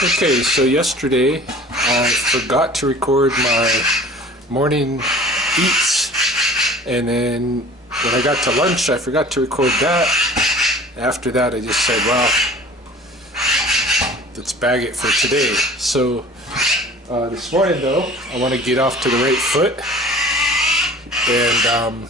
Okay, so yesterday I forgot to record my morning eats, and then when I got to lunch I forgot to record that. After that I just said, well, let's bag it for today. So this morning though, I want to get off to the right foot and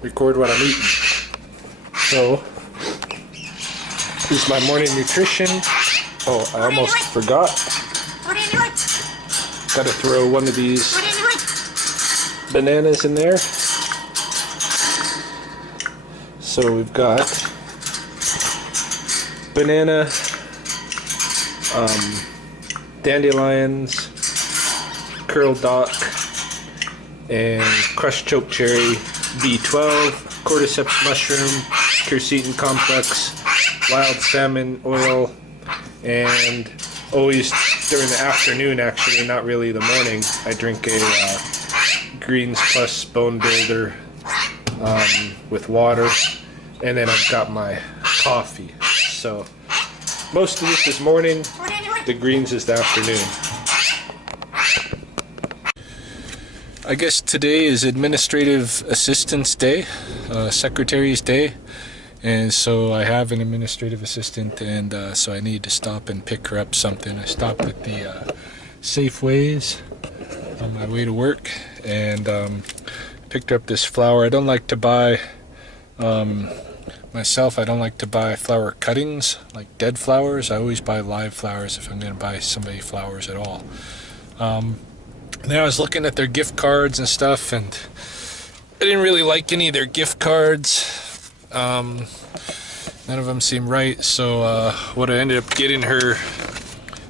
record what I'm eating. So here's my morning nutrition. Oh, I almost forgot. Gotta throw one of these bananas in there. So we've got banana, dandelions, curled dock, and crushed choke cherry, B12, cordyceps mushroom, quercetin complex, wild salmon oil, and always during the afternoon, actually, not really the morning, I drink a Greens Plus Bone Builder with water, and then I've got my coffee. So most of this is morning, the greens is the afternoon. I guess today is Administrative Assistant's Day, Secretary's Day. And so I have an administrative assistant, and so I need to stop and pick her up something. I stopped at the Safeways on my way to work, and picked up this flower. I don't like to buy, myself, I don't like to buy flower cuttings, like dead flowers. I always buy live flowers if I'm going to buy somebody flowers at all. Then I was looking at their gift cards and stuff, and I didn't really like any of their gift cards. None of them seem right, so what I ended up getting her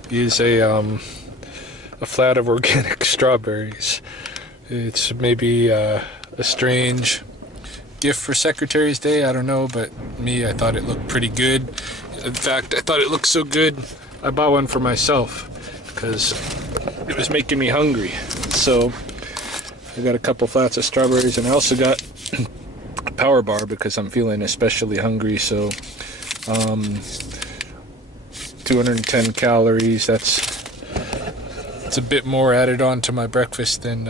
is a flat of organic strawberries. It's maybe a strange gift for Secretary's Day, I don't know, but me, I thought it looked pretty good. In fact, I thought it looked so good I bought one for myself because it was making me hungry. So I got a couple flats of strawberries, and I also got Power Bar because I'm feeling especially hungry. So 210 calories, it's a bit more added on to my breakfast than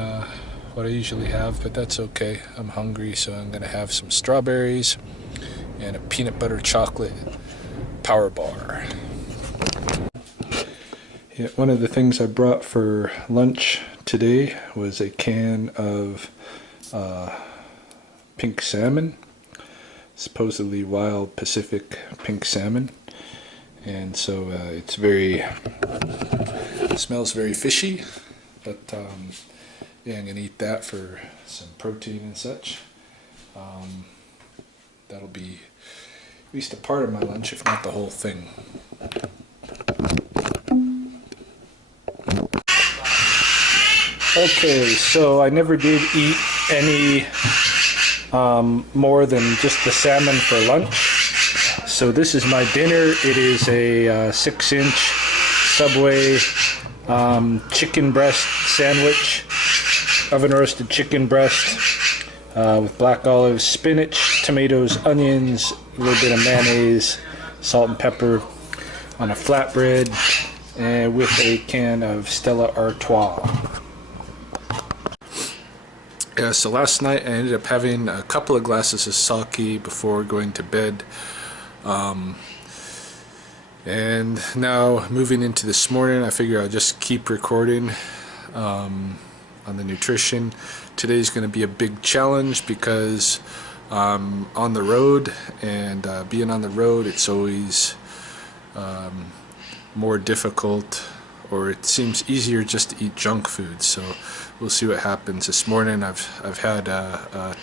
what I usually have, but that's okay. I'm hungry, so I'm gonna have some strawberries and a peanut butter chocolate Power Bar. Yeah, one of the things I brought for lunch today was a can of pink salmon, supposedly wild Pacific pink salmon, and so it smells very fishy, but yeah, I'm gonna eat that for some protein and such. That'll be at least a part of my lunch, if not the whole thing. Okay, so I never did eat any more than just the salmon for lunch. So this is my dinner. It is a 6-inch Subway chicken breast sandwich, oven roasted chicken breast with black olives, spinach, tomatoes, onions, a little bit of mayonnaise, salt and pepper on a flatbread, and with a can of Stella Artois. Yeah, so last night I ended up having a couple of glasses of sake before going to bed. And now moving into this morning, I figure I'll just keep recording on the nutrition. Today's going to be a big challenge because I'm on the road, and being on the road, it's always more difficult, or it seems easier just to eat junk food. So we'll see what happens. This morning I've had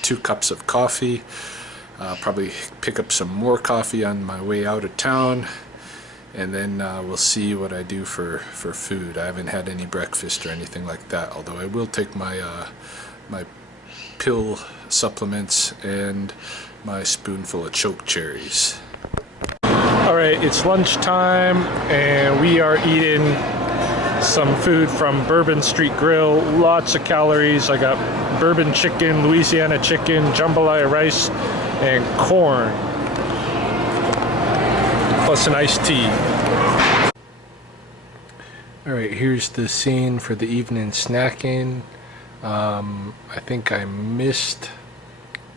2 cups of coffee. Probably pick up some more coffee on my way out of town, and then we'll see what I do for food. I haven't had any breakfast or anything like that, although I will take my my pill supplements and my spoonful of choke cherries. Alright, it's lunchtime and we are eating some food from Bourbon Street Grill. Lots of calories. I got bourbon chicken, Louisiana chicken, jambalaya rice, and corn, plus an iced tea. Alright, here's the scene for the evening snacking. I think I missed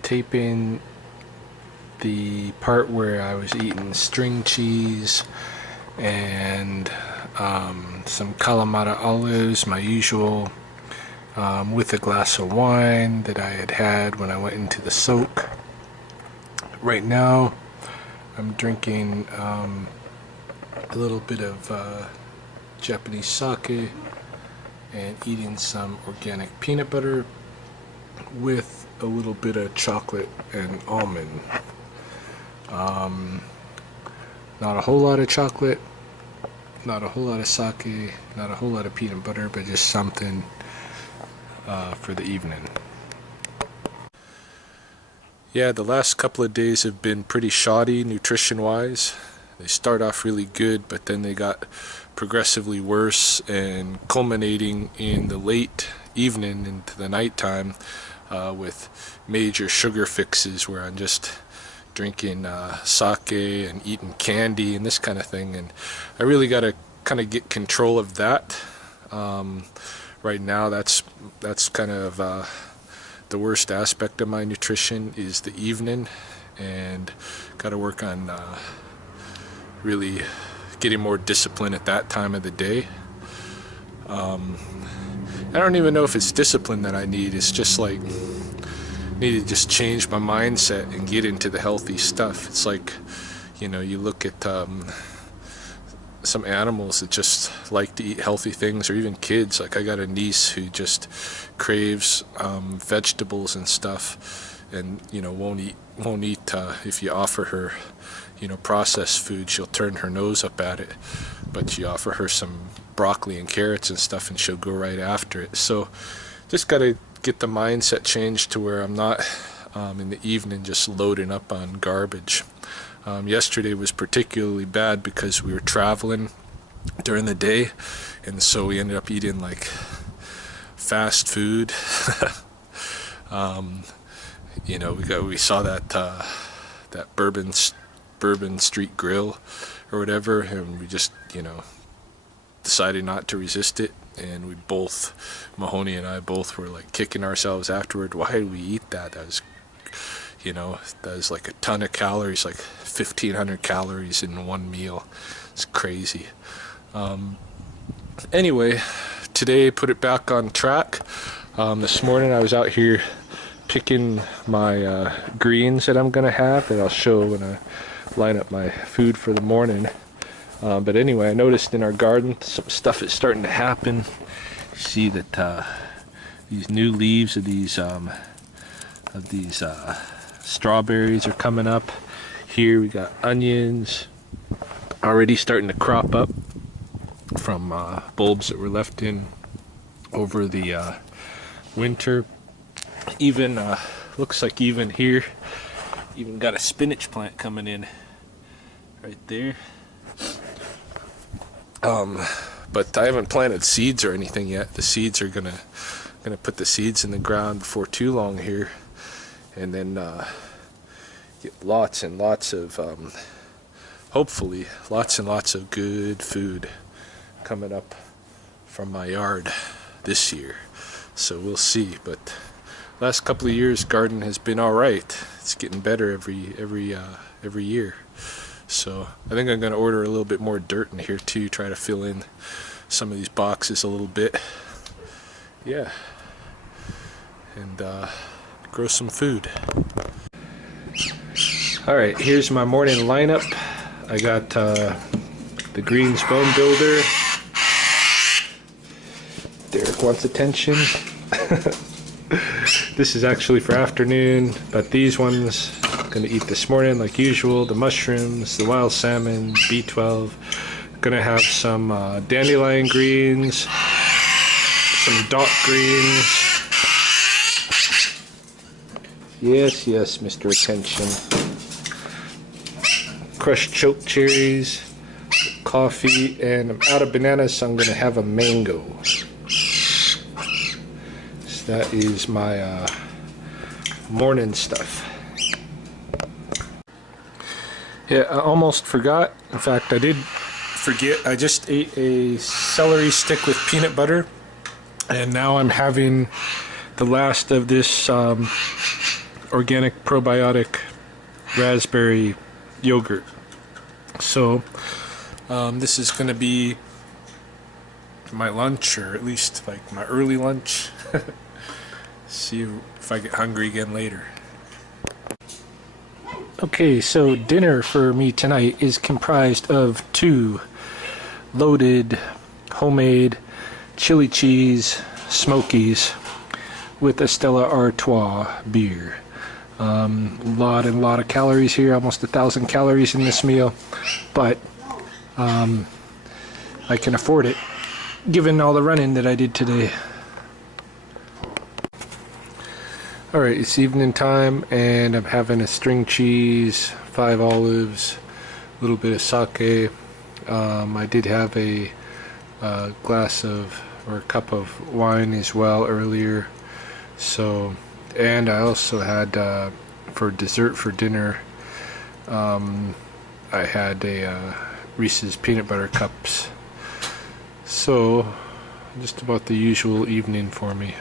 taping the part where I was eating string cheese and some Kalamata olives, my usual, with a glass of wine that I had when I went into the soak. Right now, I'm drinking a little bit of Japanese sake and eating some organic peanut butter with a little bit of chocolate and almond. Not a whole lot of chocolate, not a whole lot of sake, not a whole lot of peanut butter, but just something for the evening. Yeah, the last couple of days have been pretty shoddy nutrition-wise. They start off really good, but then they got progressively worse, and culminating in the late evening into the nighttime with major sugar fixes where I'm just drinking sake and eating candy and this kind of thing. And I really got to kind of get control of that. Right now, that's kind of the worst aspect of my nutrition is the evening, and got to work on really getting more discipline at that time of the day. I don't even know if it's discipline that I need. It's just like need to just change my mindset and get into the healthy stuff. It's like, you know, you look at some animals that just like to eat healthy things, or even kids. Like I got a niece who just craves vegetables and stuff, and you know won't eat if you offer her, you know, processed food. She'll turn her nose up at it, but you offer her some broccoli and carrots and stuff and she'll go right after it. So just got to get the mindset changed to where I'm not in the evening just loading up on garbage. Yesterday was particularly bad because we were traveling during the day, and so we ended up eating like fast food. You know, we saw that Bourbon Street Grill or whatever, and we just, you know, decided not to resist it. And we both, Mahoney and I both, were like kicking ourselves afterward. Why did we eat that? That was, you know, that was like a ton of calories, like 1,500 calories in one meal. It's crazy. Anyway, today put it back on track. This morning I was out here picking my greens that I'm gonna have, that I'll show when I line up my food for the morning. But anyway, I noticed in our garden some stuff is starting to happen. You see that these new leaves of these strawberries are coming up. Here we got onions already starting to crop up from bulbs that were left in over the winter. Even looks like even here, even got a spinach plant coming in right there. But I haven't planted seeds or anything yet. The seeds are gonna put the seeds in the ground before too long here, and then get lots and lots of hopefully lots and lots of good food coming up from my yard this year. So we'll see. But last couple of years, garden has been all right. It's getting better every year. So I think I'm going to order a little bit more dirt in here too, try to fill in some of these boxes a little bit. Yeah. And grow some food. Alright, here's my morning lineup. I got the Greens Bone Builder. Derek wants attention. This is actually for afternoon, but these ones gonna eat this morning like usual. The mushrooms, the wild salmon, B12. Gonna have some dandelion greens, some dock greens. Yes, yes, Mr. Attention. Crushed choke cherries, coffee, and I'm out of bananas, so I'm gonna have a mango. So that is my morning stuff. Yeah, I almost forgot. In fact, I did forget, I just ate a celery stick with peanut butter, and now I'm having the last of this organic probiotic raspberry yogurt. So this is going to be my lunch, or at least like my early lunch. See if I get hungry again later. Okay, so dinner for me tonight is comprised of 2 loaded homemade chili cheese smokies with a Stella Artois beer. Lot of calories here, almost 1,000 calories in this meal, but I can afford it given all the running that I did today. Alright, it's evening time and I'm having a string cheese, 5 olives, a little bit of sake. I did have a glass of, or a cup of wine as well earlier. So, and I also had for dessert for dinner, I had a Reese's peanut butter cups. So just about the usual evening for me.